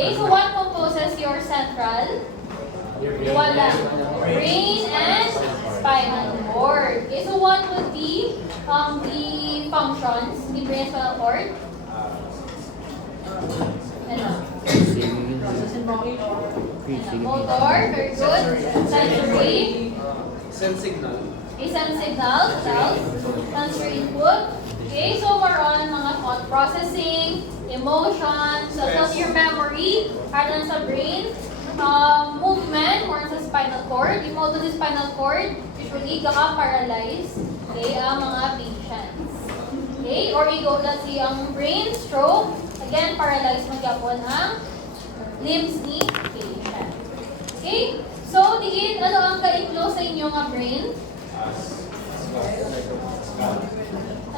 Okay, so what composes your central? Wala. Brain and spinal cord. Okay, so what would be the functions ni brain and spinal cord? Ano? Motor, very good. Sensory. Send signal. Okay, send signal, sensory input. Okay, so more on mga thought processing, emotions, so your memory, ano sa brain, movement, more sa spinal cord. Yung motor sa spinal cord, usually kaka-paralyze, okay, ang mga patients. Okay, or ego, let's say, ang brain, stroke, again, paralyzed magyapon ang limbs ni patient. Okay, so diin, ano ang ka-inclose sa inyo nga brain?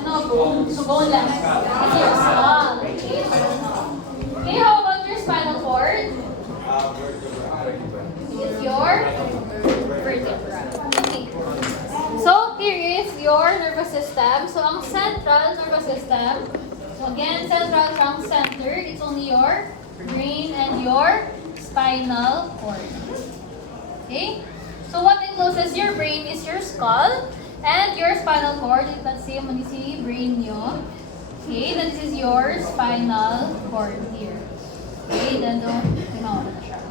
Ano bone? So bone lang. It's your skull. Okay, okay, how about your spinal cord? It's your vertebra. Okay. So here is your nervous system. So ang central nervous system. So again, central from center. It's only your brain and your spinal cord. Okay. So what encloses your brain is your skull. And your spinal cord, let's say, manisi brain nyo. Okay, then this is your spinal cord here. Okay, then na siya.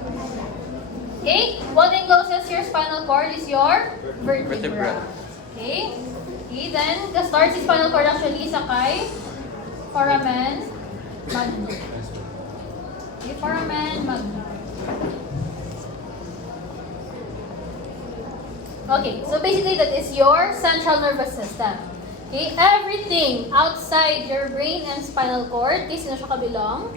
Okay, what encloses your spinal cord is your vertebra. Okay, okay, then the starts is spinal cord actually sa kay foramen magnum. Okay, foramen magnum. Okay, so basically that is your central nervous system. Okay, everything outside your brain and spinal cord, is sino siya kabilong?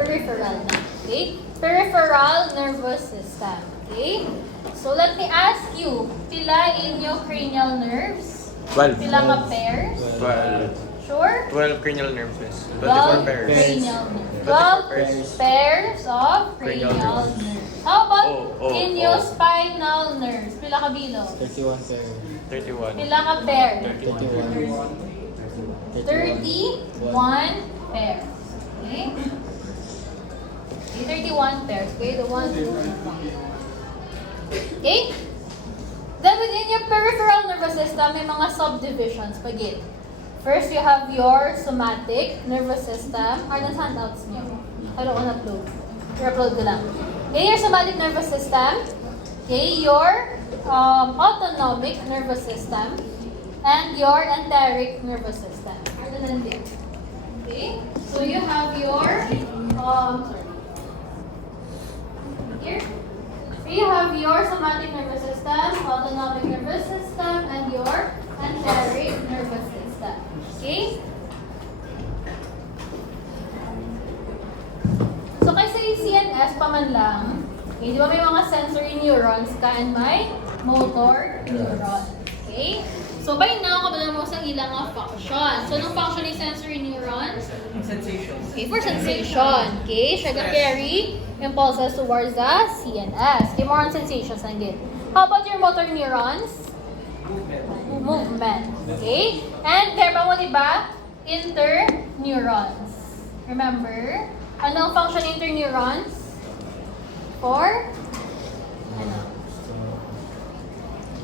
Peripheral na. Okay, peripheral nervous system. Okay, so let me ask you, pila inyo cranial nerves? 12. Pila nga pairs? 12. Sure? 12 cranial nerves, miss. 12 24 pairs. cranial nerves. 12 pairs. pairs of Cranial cranial nerves. nerves. How about Oh, inyo spinal nerves? Pila ka bilog? 31 pair. 31. Pila ka pair? 31. 31 pairs. Okay? Okay, 31 pairs. Okay, the 1, 2, 3, 4. Okay? Then within your peripheral nervous system, may mga subdivisions. Pagit. First, you have your somatic nervous system. Are the handouts niyo? I don't want to upload. I-upload ko lang. Okay, your somatic nervous system. Okay, your autonomic nervous system. And your enteric nervous system. Are the nandito? Okay, so you have your, here. So you have your somatic nervous system, autonomic nervous system, and your enteric nervous system. Okay? So kaysa yung CNS pa man lang, okay, di ba may mga sensory neurons ka and may motor neuron. Okay? So by now, kabala mo sa ilang nga function. So anong function ni sensory neurons? Sensation. Okay, for sensation. Okay, siya carry impulses towards the CNS. Okay, more on sensations again. How about your motor neurons? Movement. Okay? And kaya ba mo, diba? Interneurons. Remember? Anong function ng interneurons? For? Ano?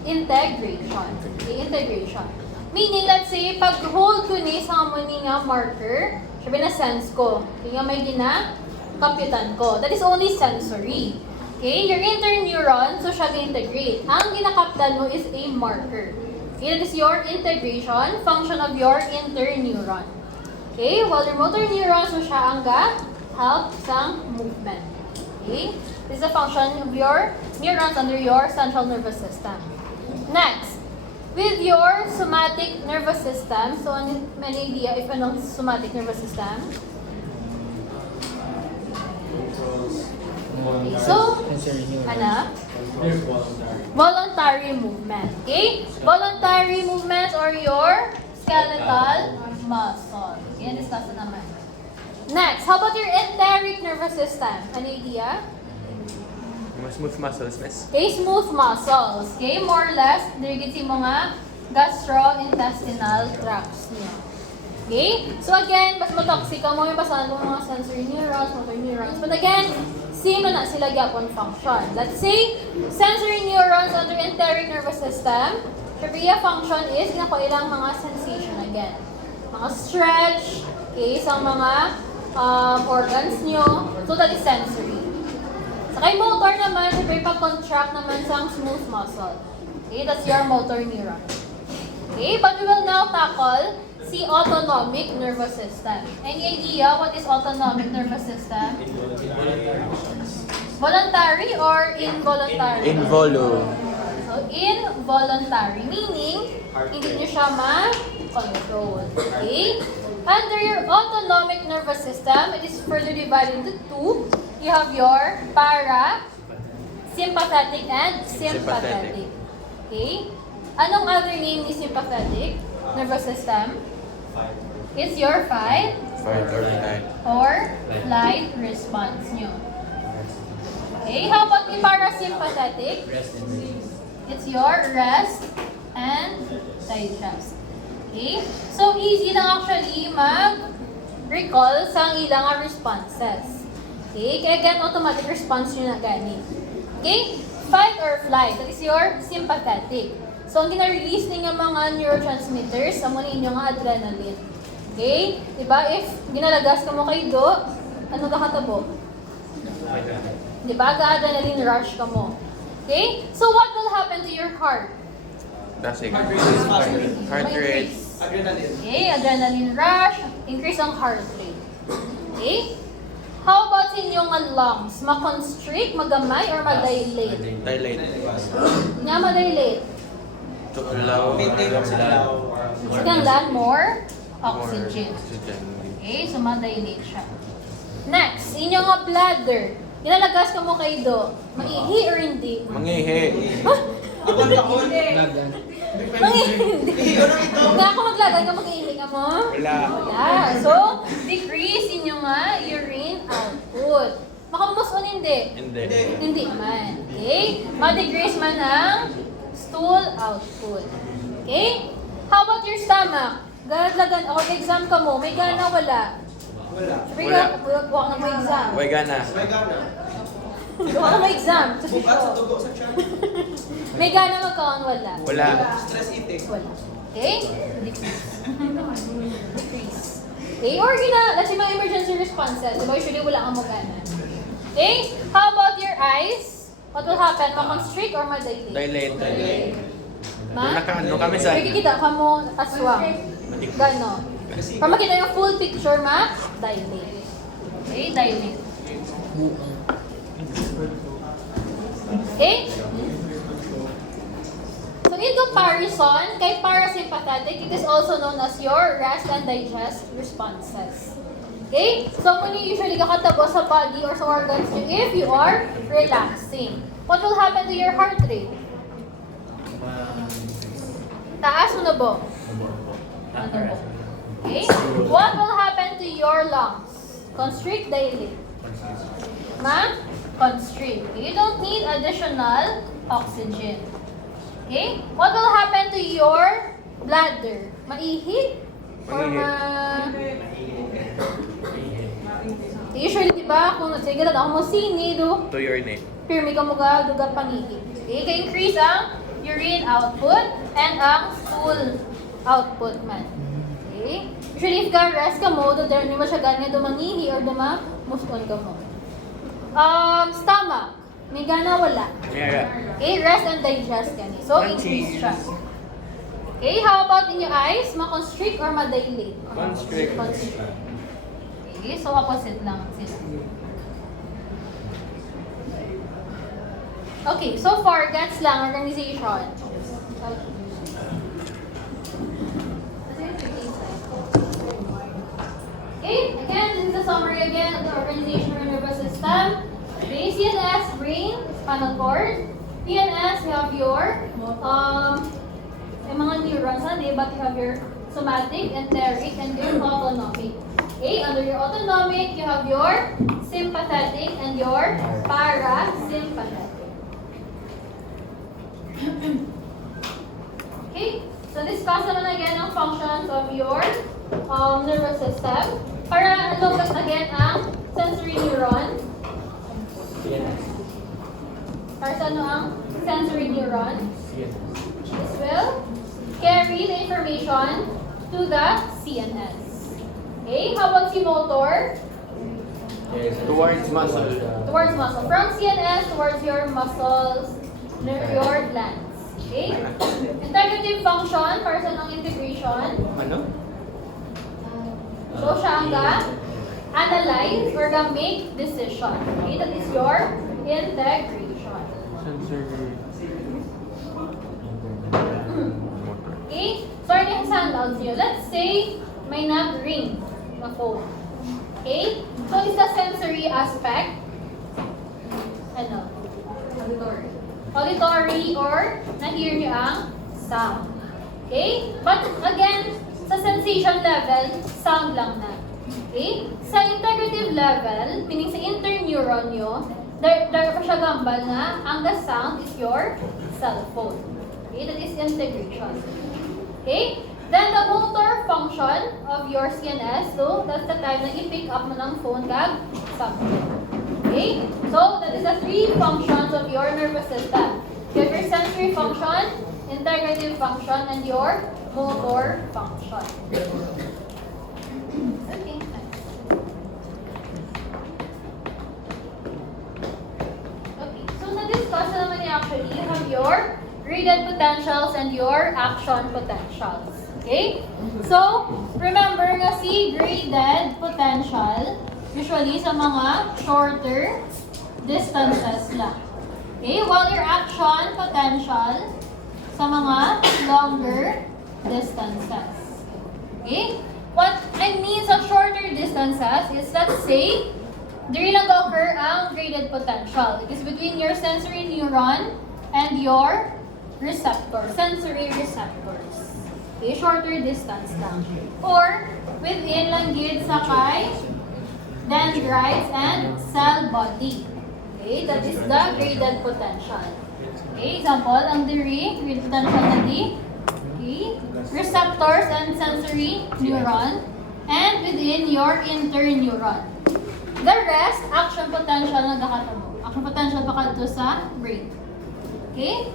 Integration. Okay, integration. Meaning, let's say, pag hold ko ni sa mo ni nga marker, sabi na sense ko. Kaya may gina-computan ko. That is only sensory. Okay, your interneuron, so siya integrate. Ang ginakaptan mo is a marker. Okay, that is your integration, function of your interneuron. Okay, while your motor neuron, so siya ang help sa movement. Okay, this is a function of your neurons under your central nervous system. Next, with your somatic nervous system, so may idea if anong somatic nervous system? Okay, so, Sensory neuron. ano? Voluntary movement. Okay? Voluntary movements or your skeletal muscle. Okay, discuss na naman. Next, how about your enteric nervous system? An idea? Smooth muscles, miss. Okay, smooth muscles. Okay, more or less, dirigit si mga gastrointestinal tracts niya. Okay? So again, mas matoxic ka mo yung basahan mo mga sensory neurons, motor neurons. But again, same na sila gyapon function. Let's say, sensory neurons under enteric nervous system. Syempre, yung function is, ginako ilang mga sensation again. Mga stretch, okay, sa mga organs nyo. So that is sensory. Sa kay motor naman, syempre, pag-contract naman sa smooth muscle. Okay, that's your motor neuron. Okay, but we will now tackle the autonomic nervous system. Any idea what is autonomic nervous system? Voluntary or involuntary? Involo. So, involuntary, meaning, hindi nyo siya ma-control. Okay? Under your autonomic nervous system, it is further divided into two. You have your parasympathetic and sympathetic. Okay? Anong other name ni sympathetic nervous system? It's your fight Fight or flight. or flight response nyo. Okay, how about the parasympathetic? It's your rest and digest. Okay, so easy lang actually mag-recall sa ilang responses. Okay, kaya again, automatic response nyo na gani. Okay, fight or flight, that is your sympathetic. So, ang gina-release niya mga neurotransmitters, sa muna inyong adrenaline. Okay? Diba? If ginalagas ka mo kay Do, ano kakatabo? Diba? Ga-adrenaline rush ka mo. Okay? So, what will happen to your heart? Dasig. Heart rate. Heart rate. Adrenaline. Okay? Adrenaline rush, increase ang heart rate. Okay? How about sa inyong lungs? Ma-constrict, magamay, or ma-dilate? Dilate. Nga ma-dilate. To allow. Maintain sila. Sigang lan, more oxygen. Oxygen. Okay, so ma-dilate siya. Next, inyong nga bladder. Nilalagas ka mo kay Do. Maihi or hindi? Mangihi. Abang kahon. Maihi hindi. Nga ako maglagan ka, mag-ihi ka mo? Wala. Wala. So, decrease inyong nga urine output. Makamamos o hindi? Hindi. Hindi man. Okay? Ma-decrease man ang stool output. Okay? How about your stomach? Galagan, o exam ka mo, may gana wala? Wala. Sabi Wala. ka, huwag na mo exam. Way gana. May gana. Huwag na mo exam. Sabi Bukat sa ko. dugo sa tiyan. May gana magkaon wala? Wala. Stress eating. Wala. Okay? Decrease. Decrease. Okay? Or let's say mga emergency responses. Diba usually wala kang magana. Okay? How about your eyes? What will happen? Ma-constrict or ma-dilate? Dilate. Ma? Nakano kami sa... Nakikita ka mo aswang. Gano. Para makita yung full picture, ma-dilate. Okay? Dilate. Okay? So in comparison, kay parasympathetic, it is also known as your rest and digest responses. Okay? So muna usually kakatabo sa body or sa organs nyo if you are relaxing. What will happen to your heart rate? Taas mo na ba? Ano ba? Okay? What will happen to your lungs? Constrict, dilate. Constrict. You don't need additional oxygen. Okay? What will happen to your bladder? Maihi? Or usually, diba, kung sige lang ako mo sinido, To urinate. pirmi ka mo ga, duga pangihi. Okay? Ka-increase ang urine output and ang stool output man. Okay? Usually, if ka rest ka mo, do there mo siya ganyan dumangihi or muskon ka mo. Stomach. May gana wala. Yeah. Okay, rest and digest gani. So, increase siya. Okay, how about in your eyes? Ma-constrict or ma-dilate? Constrict. Constrict. Okay, so opposite lang sila. Okay, so far, that's lang organization. Okay, again, this is a summary again of the organization of the nervous system. The CNS, brain, spinal cord. PNS, you have your yung mga neurons, but you have your somatic, enteric, and your autonomic. Okay, under your autonomic, you have your sympathetic and your parasympathetic. Okay, so discuss naman again ang functions of your nervous system. Para look at again ang sensory neuron. Para sa ano ang sensory neuron? This will carry the information to the CNS. Okay, how about si motor? Towards muscle. Towards muscle. From CNS towards your muscles, your glands. Okay? Integrative function, para sa ang integration. Ano? So, siya ang analyze or make decision. Okay? That is your integration. Sensory. Okay? So, ano yung handouts nyo? Let's say, may nag-ring na phone. Okay? So, is the sensory aspect, ano? Auditory. Auditory or na-hear nyo ang sound. Okay? But again, sa sensation level, sound lang na. Okay? Sa integrative level, meaning sa interneuron nyo, there pa siya gambal na ang the sound is your cellphone. Okay? That is integration. Okay? Then the motor function of your CNS, so that's the time na i-pick up mo ng phone kag something. Okay? So that is the three functions of your nervous system. You have your sensory function, integrative function, and your motor function. Okay, next. Okay, so na-discuss na naman niya actually, you have your graded potentials and your action potentials. Okay? So, remember nga si graded potential, usually sa mga shorter distances lang. Okay? While your action potential sa mga longer distances. Okay? What I mean sa shorter distances is, let's say, there nag-occur ang graded potential. It is between your sensory neuron and your receptor, sensory receptors. Okay, shorter distance lang. Or, within lang gid sa kay dendrites and cell body. Okay, that is the graded potential. Okay, example, ang diri, graded potential na di, okay, receptors and sensory neuron, and within your interneuron. The rest, action potential na gakatamo. Action potential baka dito sa brain. Okay?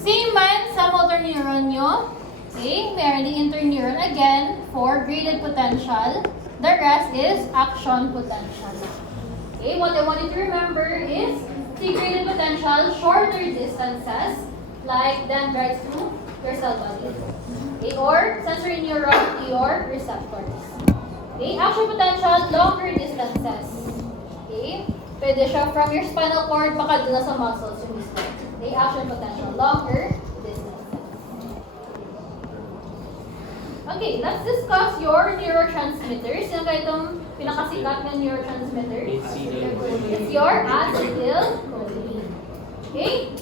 Same man sa motor neuron nyo. Okay, meron the interneuron again for graded potential. The rest is action potential. Okay, what I want you to remember is the graded potential, shorter distances, like dendrites to your cell body. Okay, or sensory neuron to your receptors. Okay, action potential, longer distances. Okay, pwede siya from your spinal cord baka dun sa muscles yung mismo. Okay, action potential, longer distances. Okay, let's discuss your neurotransmitters. Yung kayo itong pinakasikat ng neurotransmitter. It's your acetylcholine. Okay?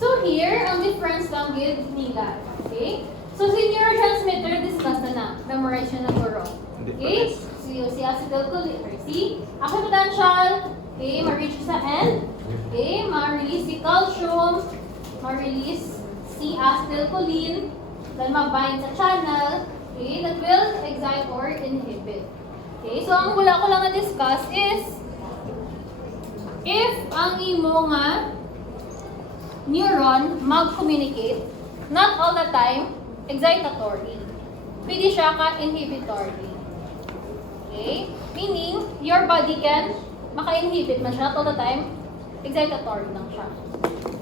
So here, ang difference lang with nila. Okay? So si neurotransmitter, discuss na. Memorize nyo na puro. Okay? So si acetylcholine, or si action potential. Okay, ma-reach sa end. Okay, ma-release si calcium. Ma-release si acetylcholine. Then ma-bind sa channel, okay, that will excite or inhibit. Okay, so ang wala ko lang na-discuss is, if ang imo nga neuron mag-communicate, not all the time, excitatory. Pwede siya ka-inhibitory. Okay? Meaning, your body can maka-inhibit man siya, not all the time, excitatory lang siya.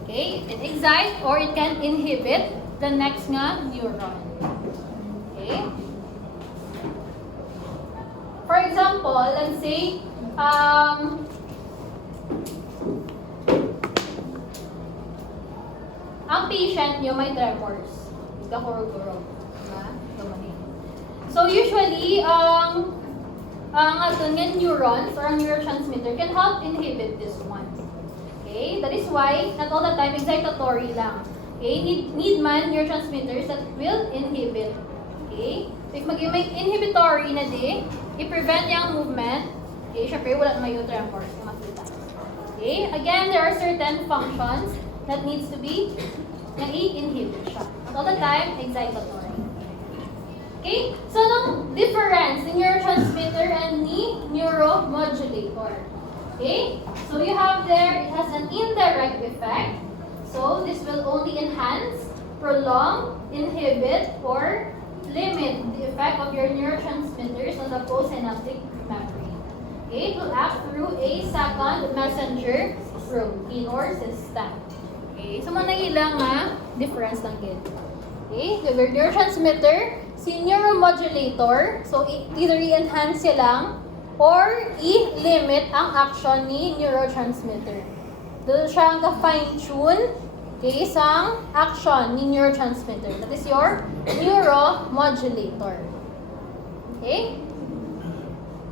Okay? It can excite or it can inhibit the next nga neuron. Okay? For example, let's say, ang patient nyo may tremors. Gahurog-hurog. Diba? Gumanin. So usually, ang ato nga neurons or ang neurotransmitter can help inhibit this one. Okay? That is why, not all the time, excitatory lang. Okay, need man neurotransmitters that will inhibit. Okay? So if may inhibitory na di, i-prevent yung movement. Okay, syempre wala naman yung tremors na makita. Okay? Again, there are certain functions that needs to be na i-inhibit siya. At all the time, excitatory. Okay? So, anong difference ni neurotransmitter and ni neuromodulator? Okay? So, you have there, it has an indirect effect. So, this will only enhance, prolong, inhibit, or limit the effect of your neurotransmitters on the postsynaptic memory. Okay? It will act through a second messenger protein or system. Okay? So, manailang nga difference lang gid. Okay? So, your neurotransmitter, si neuromodulator, so either i-enhance siya lang or i-limit ang action ni neurotransmitter. Doon siya ang ka-fine-tune okay, isang action ni neurotransmitter. That is your neuromodulator. Okay?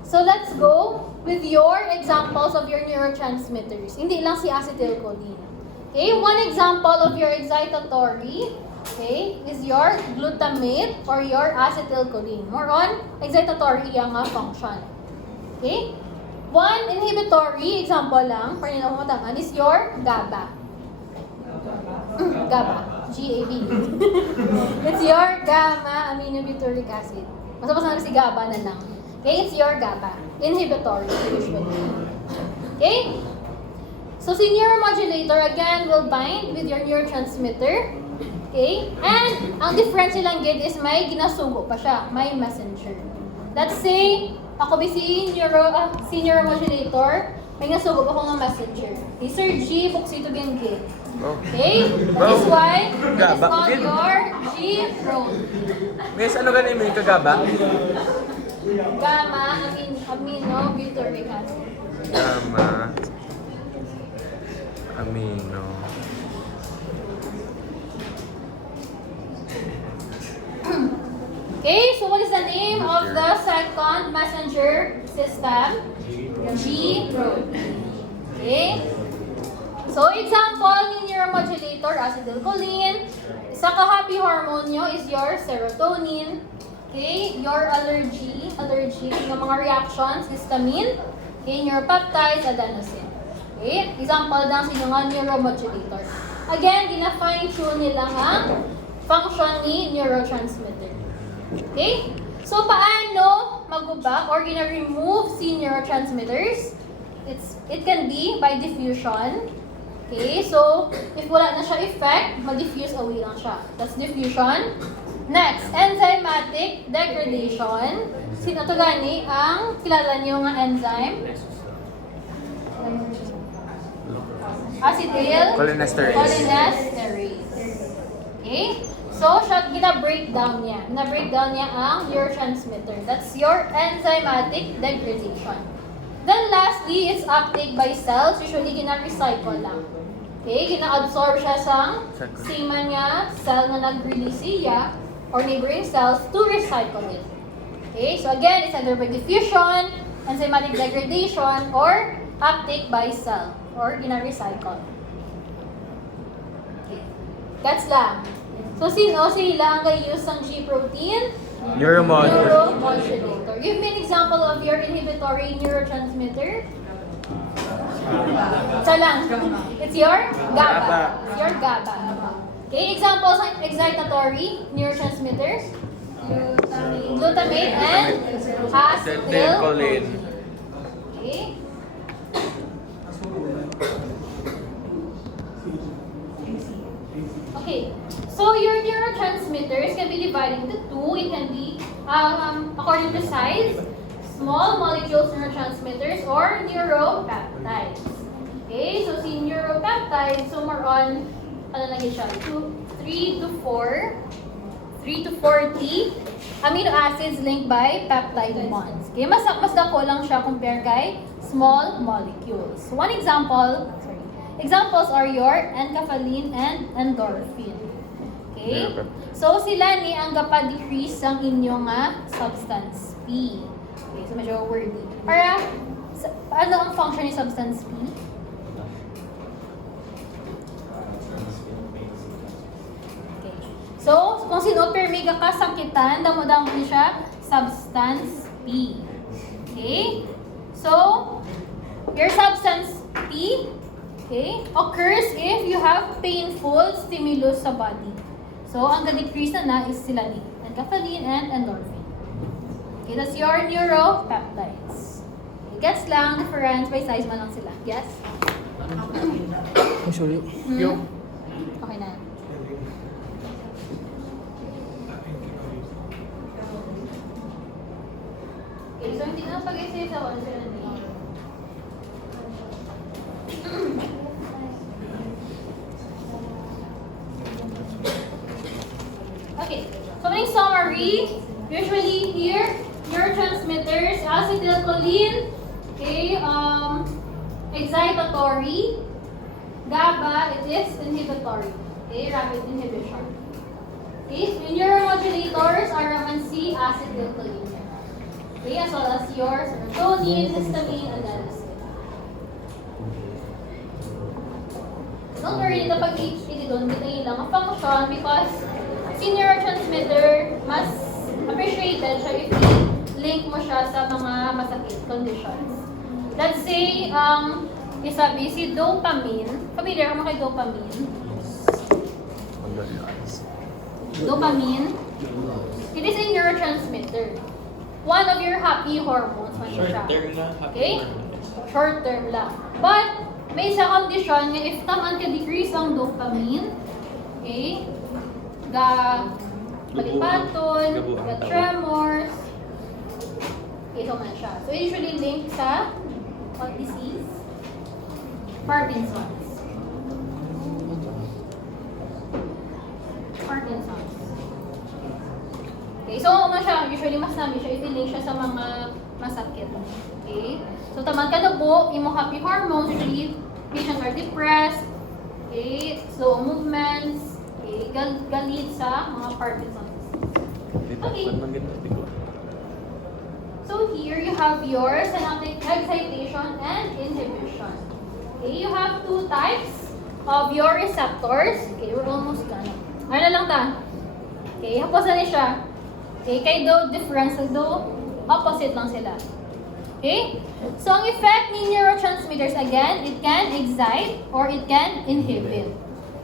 So let's go with your examples of your neurotransmitters. Hindi lang si acetylcholine. Okay? One example of your excitatory okay, is your glutamate or your acetylcholine. More on excitatory yung function. Okay? One inhibitory example lang, para nila matangan, is your GABA. GABA. G-A-B. It's your gamma aminobutyric acid. Mas namin si GABA na lang. Okay? It's your GABA. Inhibitory usually. Okay? So, si neuromodulator again will bind with your neurotransmitter. Okay? And, ang difference lang gid is may ginasugo pa siya. May messenger. Let's say, ako ba si neuromodulator, may nasugo ako ng messenger. Okay, Sir G, buksito biyang gid. Okay? That is why it is called your G-prone. Miss, ano ganin mo yung kagaba? Gamma aminobutyric acid. Gamma. Amino. Okay, so what is the name of the second messenger system? G-protein. Okay? So, example ni neuromodulator, acetylcholine. Isa ka happy hormone nyo is your serotonin. Okay? Your allergic ng mga reactions, histamine. Okay? Neuropeptides, adenosine. Okay? Example lang sa mga neuromodulator. Again, gina-fine-tune nila ang function ni neurotransmitter. Okay? So, paano magubak or gina-remove si neurotransmitters? It can be by diffusion. Okay? So, if wala na siya effect, mag-diffuse away lang siya. That's diffusion. Next, enzymatic degradation. Sino to gani ang kilala niyo nga enzyme? Cholinesterase. Okay? So, siya, gina-breakdown niya. Gina-breakdown niya ang neurotransmitter. That's your enzymatic degradation. Then, lastly, it's uptake by cells. Usually, gina-recycle lang. Okay? Gina-absorb siya sa semen niya, cell na nag-release siya, or neighboring cells to recycle it. Okay? So, again, it's either by diffusion, enzymatic degradation, or uptake by cell, or gina-recycle. Okay. That's lang. So, sino sila ang use ng G-protein? Neuromodulator. Give me an example of your inhibitory neurotransmitter. Isa lang. It's your GABA. It's your GABA. Okay, examples ng excitatory neurotransmitters. Glutamate and acetylcholine. Okay. Okay. So, your neurotransmitters can be divided into two. It can be, according to size, small molecules neurotransmitters or neuropeptides. Okay, so si neuropeptides, so more on, ano lang siya, 3 to 40 amino acids linked by peptide bonds. Okay, mas dako lang siya compare kay small molecules. One example, examples are your enkephalin and endorphin. Okay? So, sila ni ang gapa-decrease ang inyong substance P. Okay, so medyo wordy. Para, ano ang function ni substance P? Okay. So, kung sino per mega kasakitan, damo-damo ni siya, substance P. Okay? So, your substance P, okay, occurs if you have painful stimulus sa body. So, ang ga-decrease na is sila ni enkephalin, and endorphin. Okay, that's your neuropeptides. Okay, gets lang, difference, by size man lang sila. Yes? Sorry. Okay na. Okay, so hindi na pag-exercise ako. Ano sila nila? Okay, so in summary, usually here, neurotransmitters, acetylcholine, okay, excitatory, GABA, it is inhibitory, okay, rapid inhibition. Okay, so neuromodulators are naman si acetylcholine. Okay, as well as your serotonin, histamine, and adenosine. Don't worry, dito pag HTT doon, dito lang ang function because si neurotransmitter, mas appreciated siya if i-link mo siya sa mga masakit conditions. Let's say, isabi si dopamine. Familiar ka mo kay dopamine? Dopamine, it is a neurotransmitter. One of your happy hormones man siya. Short term na. Okay? Short term lang. But, may isa condition nga if tamaan ka decrease ang dopamine, okay, palipaton, tremors, okay, so man siya. So, usually linked sa what disease? Parkinson's. Parkinson's. Okay, so ano siya, usually mas namin siya, i-link siya sa mga masakit. Okay? So, taman ka na po, imong happy hormones, usually patients are depressed, okay, slow movements, okay, galit sa mga Parkinson's. Okay. So here you have your synaptic excitation and inhibition. Okay, you have two types of your receptors. Okay, we're almost done. Ano na lang ta? Okay, hapos na ni siya. Okay, kay do difference, do opposite lang sila. Okay? So, ang effect ni neurotransmitters, again, it can excite or it can inhibit.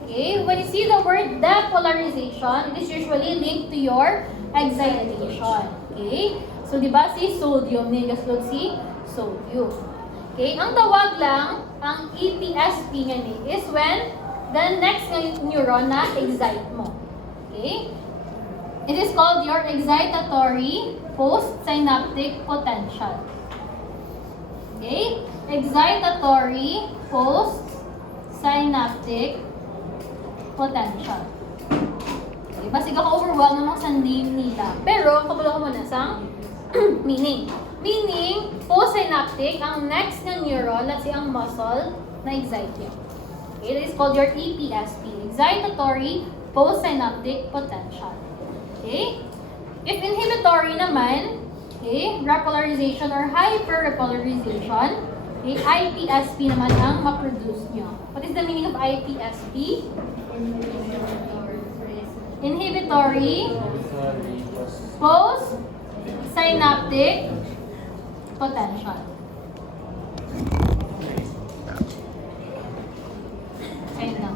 Okay? When you see the word depolarization, it is usually linked to your excitation. Okay? So, di ba si sodium, nigaslod si sodium. Okay? Ang tawag lang, ang EPSP nga ni, is when the next neuron na excite mo. Okay? It is called your excitatory postsynaptic potential. Okay? Excitatory postsynaptic potential. Okay, basig ako overwhelmed naman sa name nila. Pero, kabulo ko muna sa meaning. Meaning, postsynaptic, ang next na neuron, let's say ang muscle, na excite yun. Okay, it is called your EPSP, excitatory postsynaptic potential. Okay? If inhibitory naman, okay, repolarization or hyperrepolarization, okay, IPSP naman ang ma-produce nyo. What is the meaning of IPSP? Inhibitory postsynaptic potential. Ayun lang.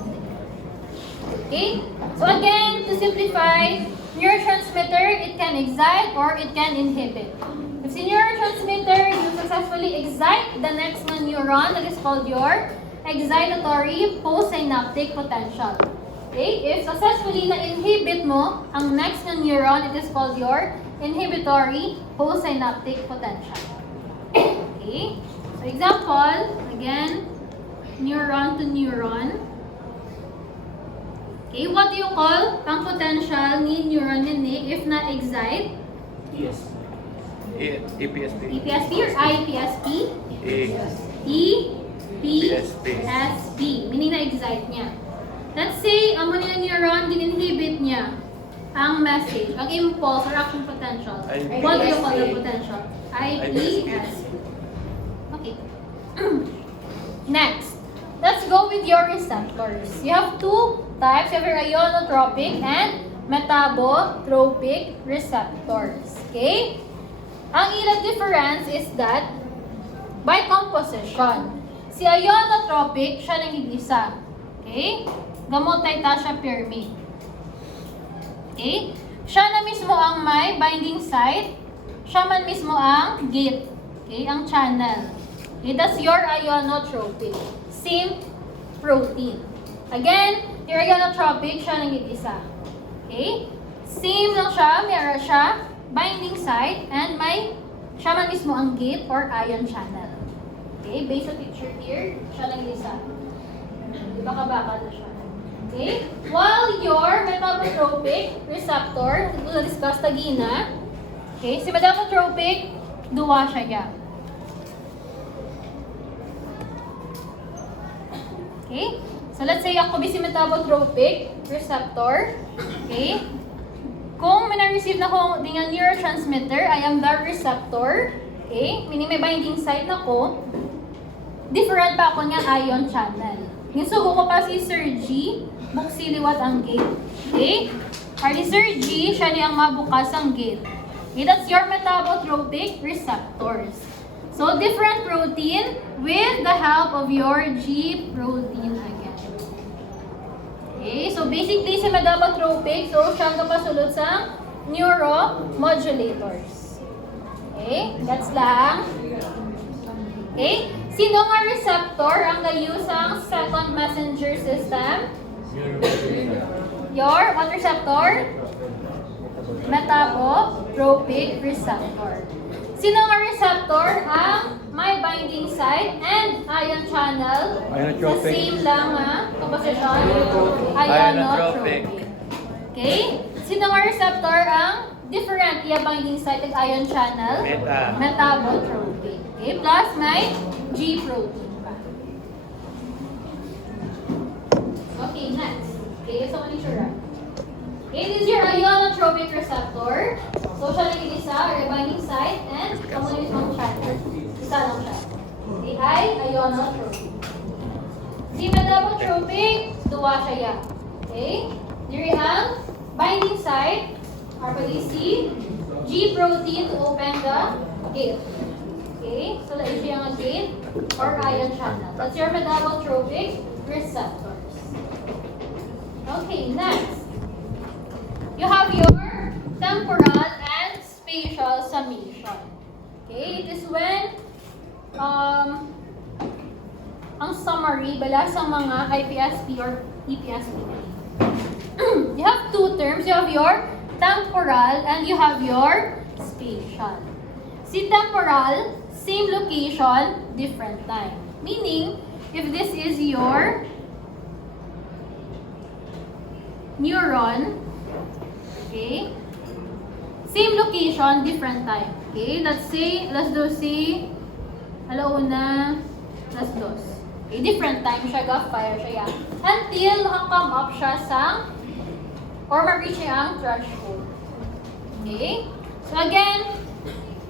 Okay? So again, to simplify, neurotransmitter, it can excite or it can inhibit. If the neurotransmitter, you successfully excite the next one neuron, that is called your excitatory postsynaptic potential. Okay? If successfully na-inhibit mo ang next na neuron, it is called your inhibitory postsynaptic potential. Okay? So example, again, neuron to neuron. Okay, what do you call ang potential ni neuron ni if na-excite? Yes. EPSP. EPSP or IPSP? EPSP. Meaning na-excite niya. Let's say, ang mga neuron, din-inhibit niya ang message, ang impulse or action potential. What do you call the potential? IPSP. Okay. Next, let's go with your receptors. You have two types. You have your ionotropic and metabotropic receptors. Okay? Ang ilang difference is that by composition. Si ionotropic, siya nang isa. Okay? Gamotay ta siya pirmi. Okay? siya na mismo ang may binding site, siya man mismo ang gate. Okay, ang channel. Okay, that's your ionotropic. Same protein. Again, your ionotropic, siya nang isa. Okay? Same lang siya, meron siya, binding site, and may siya man mismo ang gate or ion channel. Okay, based on picture here, siya lang isa. Baka-baka na siya. Okay? While your metabotropic receptor, ito na-discuss tagina, okay, si metabotropic, duwa siya yan. Okay? So let's say ako si metabotropic receptor, okay? Kung may na-receive na ko dengan neurotransmitter, I am the receptor, okay? Meaning may binding site na ko, different pa ako nga ion channel. Nisugo ko pa si Sir G, buksiliwat ang gate. Okay? Or ni Sir G, siya niyang mabukas ang gate. Okay, that's your metabotropic receptors. So, different protein with the help of your G protein again. Okay, so basically si metabotropic, so siyang kapasulod sa neuromodulators. Okay, that's lang. Okay, sino nga receptor ang na-use ang second messenger system? Your what receptor? Metabotropic receptor. Sino nga receptor ang may binding site and ion channel? Sa same lang composition? Ionotropic. Okay? Sino nga receptor ang different binding site and ion channel? Metabotropic. Okay? Plus may G protein pa. Okay, next. Okay, so mali siya. Okay, this is your ionotropic receptor. So, siya lang yung isa, or binding site, and kamunin isang channel. Isa lang siya. Okay, ay ionotropic. Si metabotropic, duwa siya yan. Okay? Diri ang binding site, or pwede si G protein to open the gate. Okay? So, that is yung gate or ion channel. That's your metabotropic receptors. Okay, next. You have your temporal and spatial summation. Okay, it is when ang summary bala sa mga IPSP or EPSP. You have two terms. You have your temporal and you have your spatial. Si temporal, same location, different time. Meaning, if this is your neuron, okay, same location, different time. Okay, let's do say, alauna, let's dos. Okay, different time siya, fire siya yan. Until makakome up siya sa, or ma-reach niya ang threshold. Okay, so again,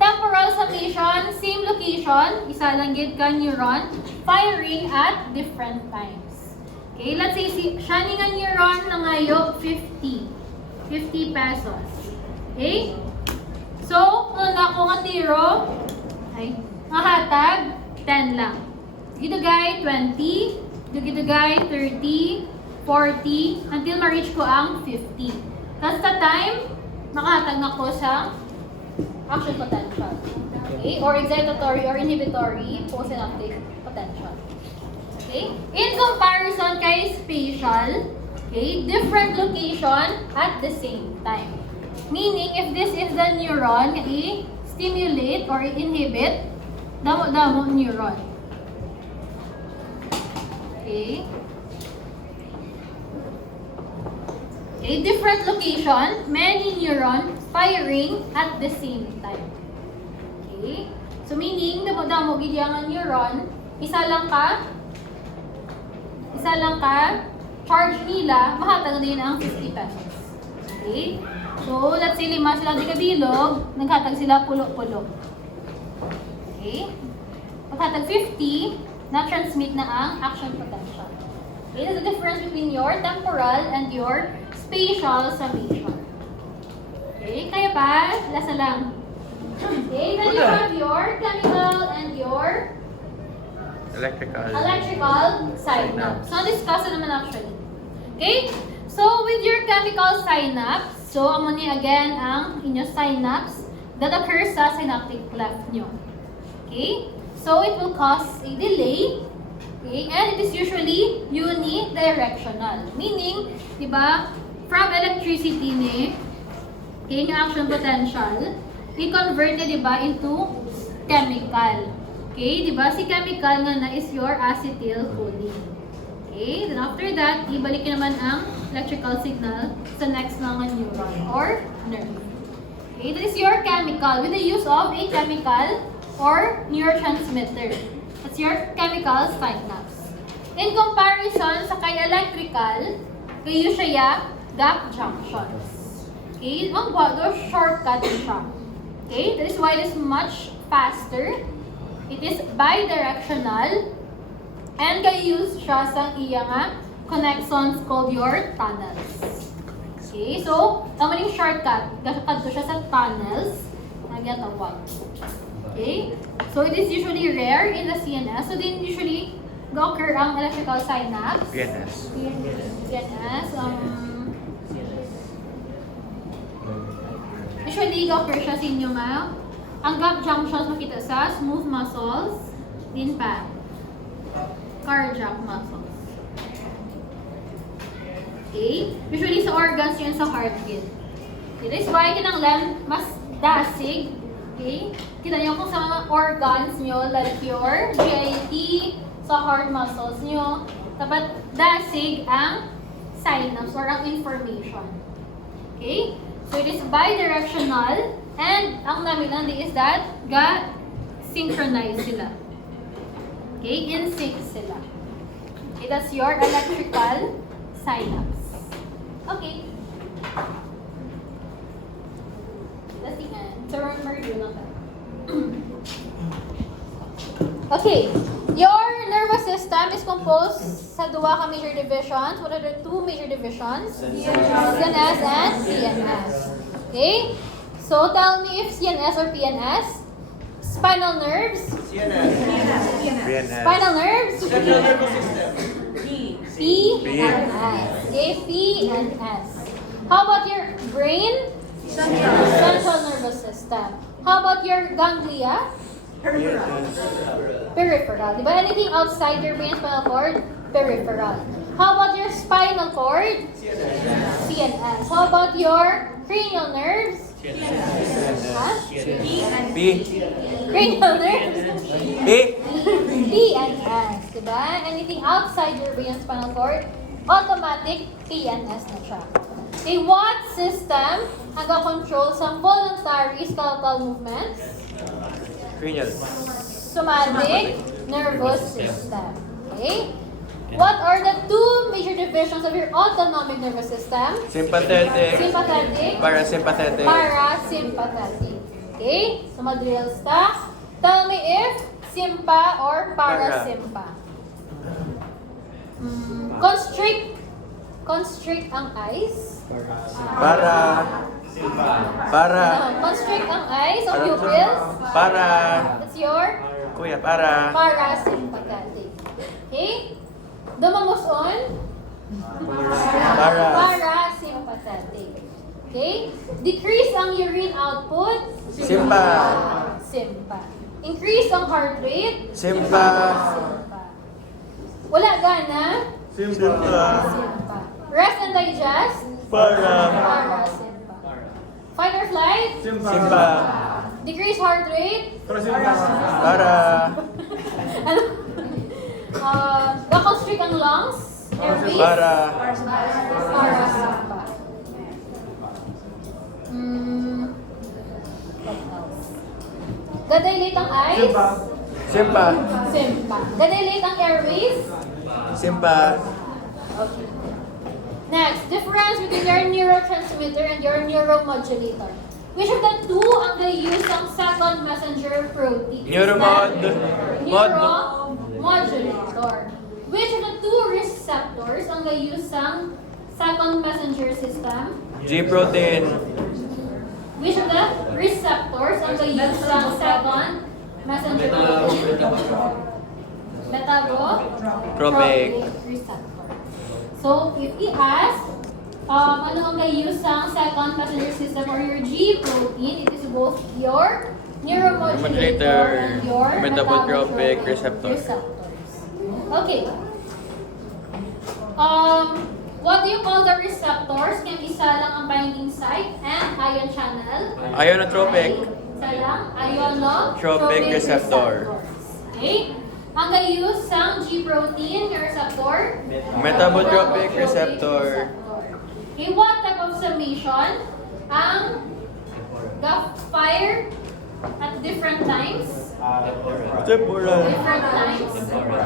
temporal summation, same location, isa lang gid ka neuron, firing at different times. Okay, let's say siya ni nga neuron na ngayo 50 pesos. Okay? So, kung ako nga tiro, ay, mahatag, 10 lang. Dito guy, 20. Dito guy, 30, 40, until ma-reach ko ang 50. Tapos sa time, makahatag na ko sa action potential. Okay? Or excitatory or inhibitory postsynaptic potential. Okay? In comparison kay spatial, okay, different location at the same time. Meaning, if this is the neuron, i-stimulate or i-inhibit, damo-damo neuron. Okay? Okay, different location, many neurons firing at the same time. Okay? So, meaning, damo-damo gidyangan neuron, isa lang ka, charge nila, mahatag din ang 50 pesos. Okay? So, let's say 5 sila di kabilog, naghatag sila pulo-pulo. Okay? Paghatag 50, na-transmit na ang action potential. Okay? That's the difference between your temporal and your spatial summation. Okay? Kaya pa, lasa lang. Okay? Then you have your chemical and your electrical synapse. So, discuss naman actually. Okay? So, with your chemical synapse, So, amo ni again ang inyong synapse that occurs sa synaptic cleft nyo. Okay? So, it will cause a delay. Okay? And it is usually unidirectional. Meaning, di ba, from electricity ni, okay, yung action potential, i-convert niya, di ba, into chemical. Okay? Di ba, si chemical nga na is your acetylcholine. Okay? Then after that, ibalik nyo naman ang electrical signal sa next mga neuron or nerve. Okay? That is your chemical with the use of a chemical or neurotransmitter. That's your chemical synapse. In comparison sa kay electrical, kayo siya gap junctions. Okay? Ang guado, shortcut siya. Okay? That is why it is much faster. It is bidirectional. And kayo use siya sa iya nga connections called your tunnels. Okay? So, tamaling shortcut. Gasakad siya sa tunnels. Nagyatawag. Okay? So, it is usually rare in the CNS. So, then usually occur ang electrical synapse. PNS. PNS. Usually, occur siya sa inyo nga. Ang gap junctions makita sa smooth muscles, din pa cardiac muscles. Okay? Usually sa organs yun sa heartbeat. Okay? That's why kinanglan mas dasig. Okay? Kita nyo kung sa mga organs nyo, like your GIT, sa heart muscles nyo, dapat dasig ang synapse or ang information. Okay? So it is bidirectional and ang namin nandi is that synchronize sila. Okay? In sync sila. Okay? That's your electrical synapse. Okay. That's the end. So remember yun lang tayo. Okay. Your nervous system is composed sa duwa ka major divisions. What are the two major divisions? CNS and PNS. Okay? So tell me if CNS or PNS. Spinal nerves. PNS. Spinal nerves. Central nervous system. P and S. Okay, P and S. How about your brain? Central nervous system. How about your ganglia? Peripheral. Diba? Anything outside your brain spinal cord? Peripheral. How about your spinal cord? CNS. How about your cranial nerves? Huh? B. Cranial nerves? B. P and S. Diba? Anything outside your brain spinal cord, automatic P and S na siya. Okay, what system nag-control sa voluntary skeletal movements? Cranial. Somatic nervous system. Okay? What are the two major divisions of your autonomic nervous system? Sympathetic. Sympathetic. Parasympathetic. Parasympathetic. Okay? So, mag-drills ta. Tell me if sympa or parasympa. Constrict ang eyes. Constrict ang eyes of pupils. That's your parasympathetic. Okay? Dumamuson. Parasympathetic. Okay? Decrease ang urine output. Sympa. Sympa. Increase ang heart rate. Sympa. Sympa. Wala gana. Sympa. Rest and digest. Parasympa. Fight or flight. Sympa. Decrease heart rate. Ano? Constrict ang lungs. Airways. Parasympa. What else? Gadilate ang eyes. Sympa. Sympa. Gadilate ang airways. Sympa. Okay. Next, difference between your neurotransmitter and your neuromodulator. Which of the two ang use ang second messenger protein? Neuromodulator. Which of the two receptors ang use ang second messenger system? G-protein. Which of the receptors ang use ang second messenger protein? Metabotropic receptor. So, if he asks, ano ang use ng second passenger system or your G protein? It is both your neuromodulator and your metabotropic receptor. Okay. What do you call the receptors? Kaya isa lang ang binding site and ion channel. Ionotropic. Isa lang, ionotropic Tropic receptor. Okay. Ang use ng G protein, your receptor? Metabotropic receptor. Okay, what type of summation? Ang fire at different times? Temporal. Different times.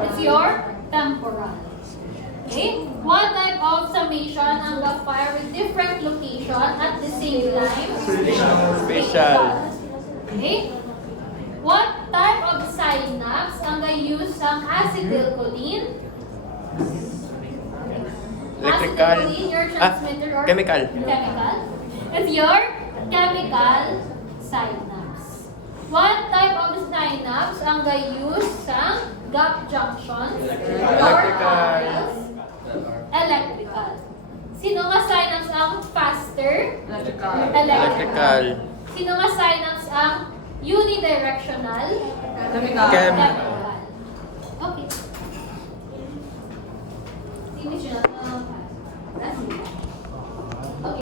It's your temporal. Okay? What type of summation ang fire with different location at the same time? Spatial. Okay? What type of synapse ang use ng acetylcholine? Electrical. Acetylcholine, your transmitter or chemical. Chemical. It's your chemical synapse. What type of synapse ang use ng gap junction? Electrical. Electrical. Sino nga synapse ang faster? Electrical. Sino nga synapse ang unidirectional? Chem.